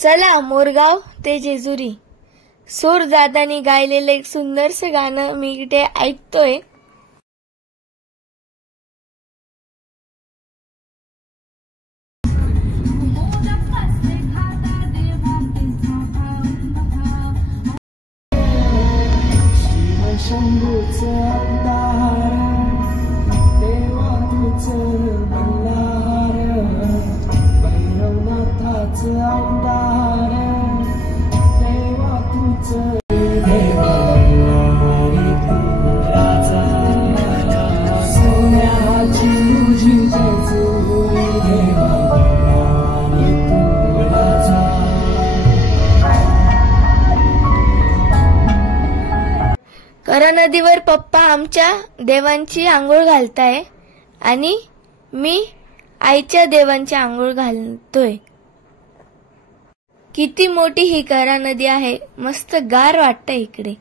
चला मोरगाव ते जेजुरी सूर दादानी गायलेलं एक सुंदरसे गाणं मी इथे ऐकतोय। करा नदीवर पप्पा आमच्या देवांची आंघोळ घालताय आणि मी आईच्या देवांची आंघोळ घालतोय। किती मोठी ही करा नदी आहे, मस्त गार वाटतंय इकडे।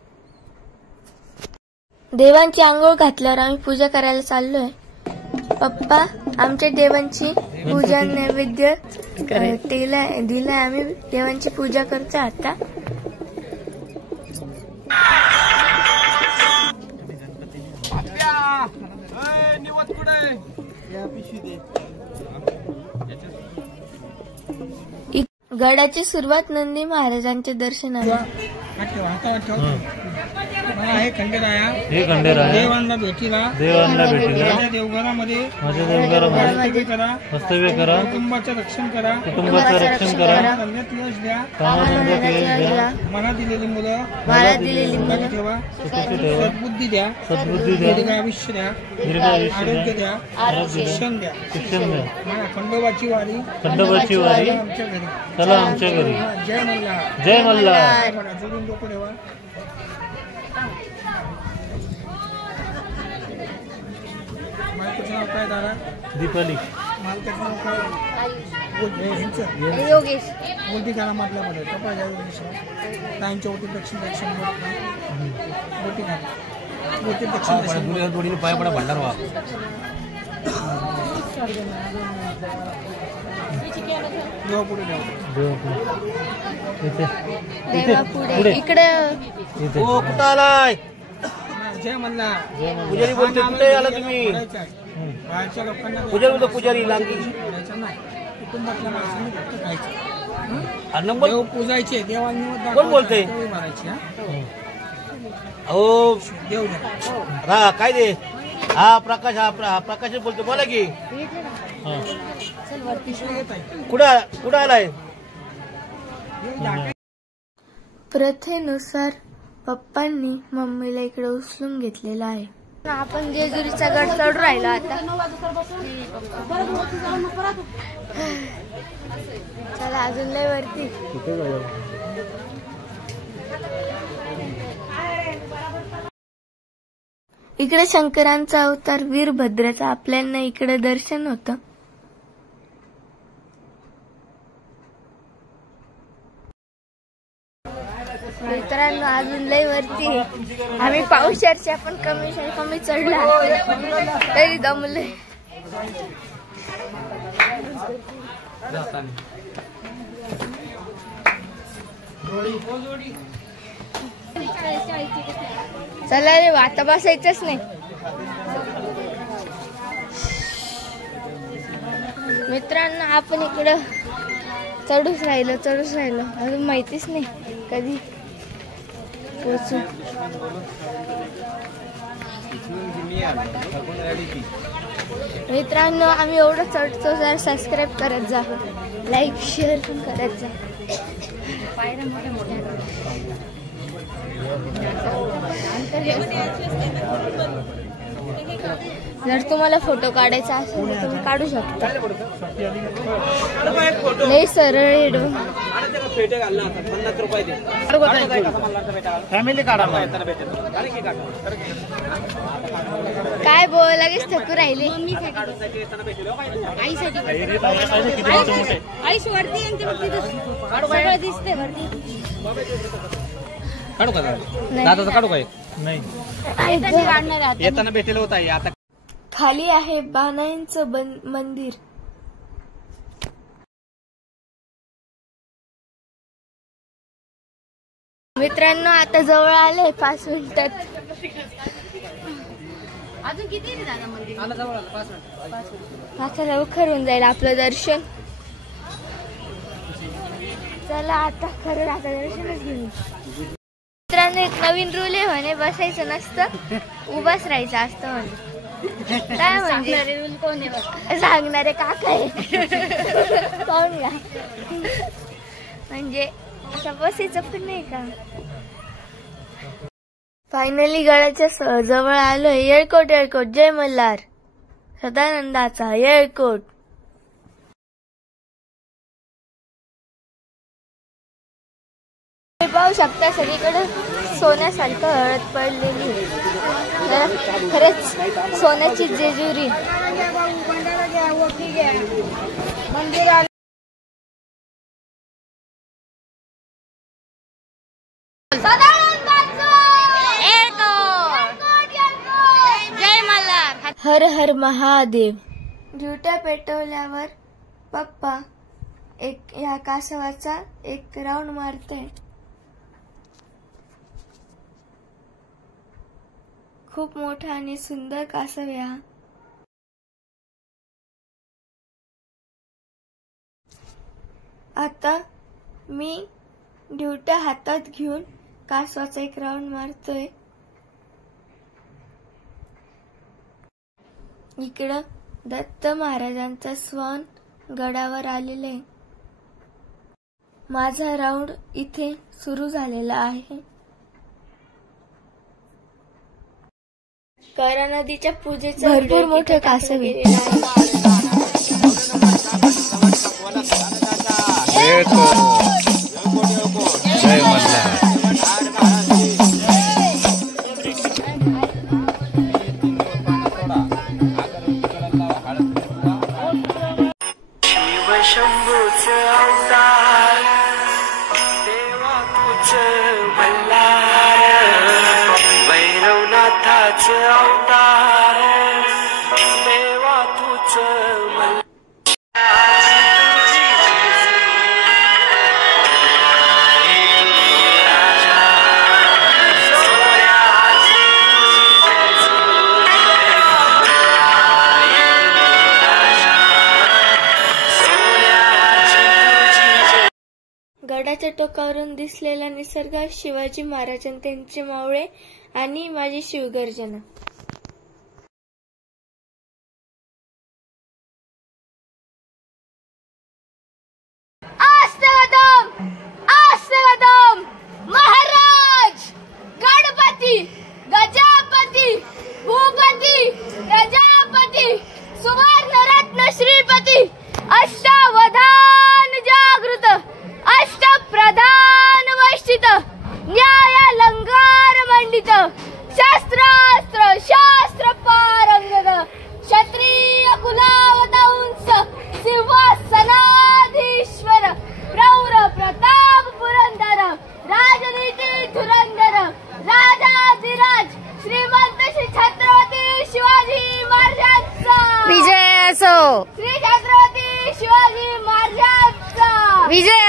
देवांची आंघोळ घातल्यावर आम्ही पूजा करायला चाललोय। पप्पा आमच्या देवांची पूजा नैवेद्य दिलाय, आम्ही देवांची पूजा करतो आता। गडाची सुरुवात नंदी महाराजांच्या दर्शनाने। हे खंडेराया देवांना भेटीला देवघरामध्ये वास्तव्य करा, कुटुंबाचं रक्षण करा, धंद्यात यश द्या, मला दिलेली मुलं ठेवा, सद्बुद्धी द्या, आयुष्य द्या, आरोग्य द्या, शिक्षण द्या, खंडोबाची वारी चला आमच्या घरी। जय मल्हार, जय मल्हार। जोडून डोकं ठेवा। मालकाचं नाव काय दादा? दीपाली। मालकाचं नाव काय? योगेश। बोलती करा म्हटलं मध्ये पप्पा ताईंच्या ओटी दक्षिण बोटी घाला, बोटी दक्षिण जोडीने पाय पडा भंडार व्हा। कुठं आलाय? जय मल्हार। पुजारी बोलते, कुठे आला तुम्ही? पुजारी बोलतो, पुजारी लांगी कुटुंबातल्या माणसांनी फक्त खायचं, देव पूजायचे, देवांनी कोण बोलते? हो देव रा काय दे? हा प्रकाश, प्रकाश बोलतो, बोला की। कुठं आलाय? प्रथेनुसार पप्पांनी मम्मीला इकडे उचलून घेतलेला आहे। आपण जेजुरीचा गड चढून राहिलो आता। चला अजून लय वरती। इकडे शंकरांचा अवतार वीरभद्राचा आपल्याला इकडे दर्शन होतं। मित्रांनो अजून लय वरती आम्ही पावसाच्या पण कमी चढला तरी दमले। चला रे आता बसायचंच नाही। मित्रांनो आपण इकडं चढूच राहिलो अजून माहितीच नाही कधी पोचू। मित्रांनो आम्ही एवढं चढतो, जरा सबस्क्राईब करत जा, लाईक शेअर करत जा। जर तुम्हाला फोटो काढायचा असेल तर तुम्ही काढू शकता। लय सरळ फॅमिली काढा। काय बोल लगेच थकू राहिले। आईशी वरती दिसते वरती। काढू का दादा? काढू काय? नाही येताना भेटेल होता। आता खाली आहे बाणाईंचं मंदिर। मित्रांनो आता जवळ आले 5 मिनिटात. अजून किती दादा मंदिर आला जवळ आला 5 मिनिट. आता लवकर होऊन जाईल आपलं दर्शन. चला आता खरं आता दर्शनच घेऊन. मित्रांनो एक नवीन रूल आहे म्हणे, बसायचं नसतं, उभाच राहायचं असतं म्हणे. काय म्हणजे रूल कोण आहे सांगणारे काका आहे पाहून घ्या. म्हणजे असं बसायचं पण नाही का. फायनली गडाच्या जवळ आलोय. येळकोट येळकोट जय मल्हार सदानंदाचा येळकोट. पाहू शकता सगळीकडे सोन्यासारखं हळद पडलेली आहे. खरंच सोन्याची जेजुरी. जय मल्हार. हर हर महादेव. ड्युट्या पेटवल्यावर पप्पा या कासवाचा एक राऊंड मारतोय. खूप मोठा आणि सुंदर कासव आहे हा. आता मी ड्युट्या हातात घेऊन कासवाचा एक राऊंड मारतोय. इकडं दत्त महाराजांचा स्वान गडावर आलेला आहे. माझा राऊंड इथे सुरू झालेला आहे. करा नदीच्या पूजेचं भरपूर मोठं कासव आहे. जय मल्हार. शिवशंभूच अवतार देवा तुझ मल्हार. भैरवनाथाच अवतार देवा तुझ मल्हार. गडाच्या टोकावरून दिसलेला निसर्ग, शिवाजी महाराज आणि त्यांचे मावळे आणि माझी शिवगर्जना. महाराज गणपती गजापती भूपती प्रजापती सुवर्णरत्न श्रीपती अष्टावधान जागृत अष्टप्रधान वैष्ठित न्यायालंकार मंडित शास्त्रास्त्र शास्त्र पारंगत क्षत्रिय कुलावतंस सिंहासनाधीश्वर प्रौर प्रताप पुरंदर राजनीती धुरंधर राजाधिराज श्रीमंत श्री छत्रपती शिवाजी महाराजांचा विजय असो. श्री छत्रपती शिवाजी महाराजांचा विजय.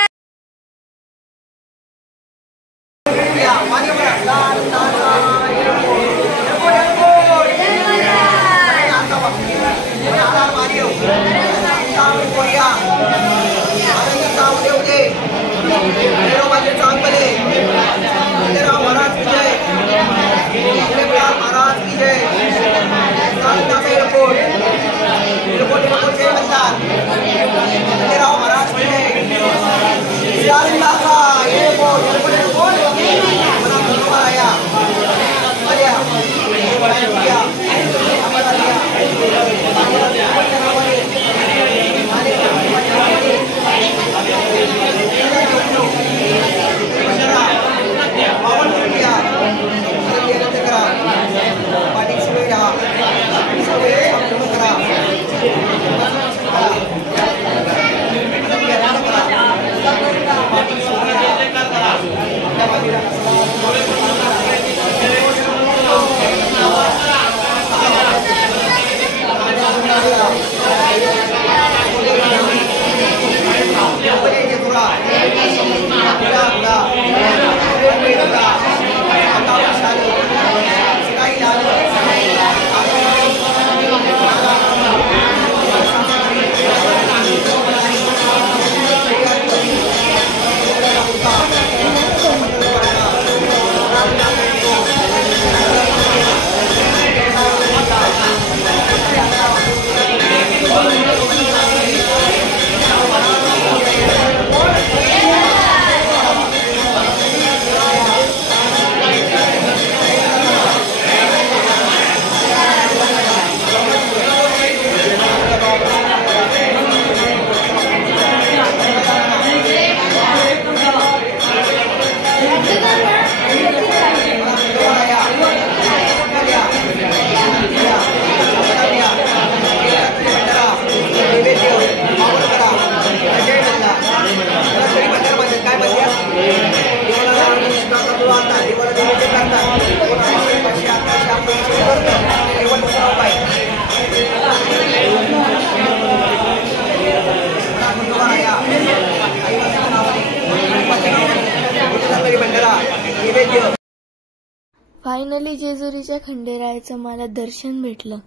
फायनली जेजुरीच्या खंडेरायाचं मला दर्शन भेटलं.